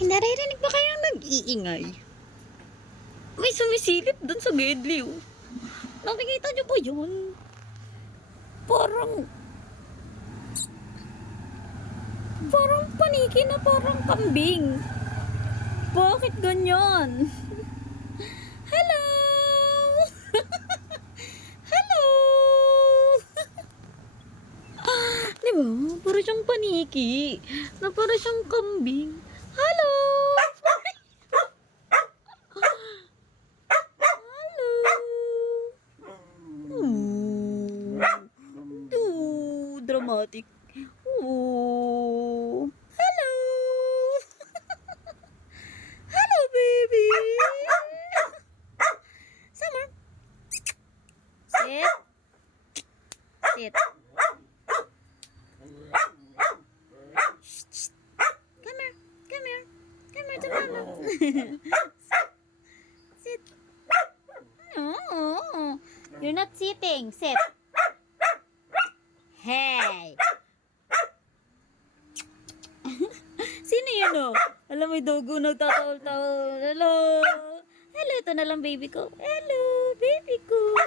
Naririnig ba kayang nag-iingay? May sumisilip dun sa gedli, oh. Nakikita niyo ba yun? Parang paniki na parang kambing. Bakit ganyan? Hello! Hello! Diba? Para siyang paniki. Na para siyang kambing. Hello! Dramatic. Oh. Hello. Hello, baby. Summer. Sit. Sit. Shh. Come here. Come here. Come here to mama. Sit. No. You're not sitting. Sit. Hey! Sino yun, oh? Alam mo, yung dogo nagtatawal-tawal. Hello! Hello, ito na lang baby ko. Hello, baby ko.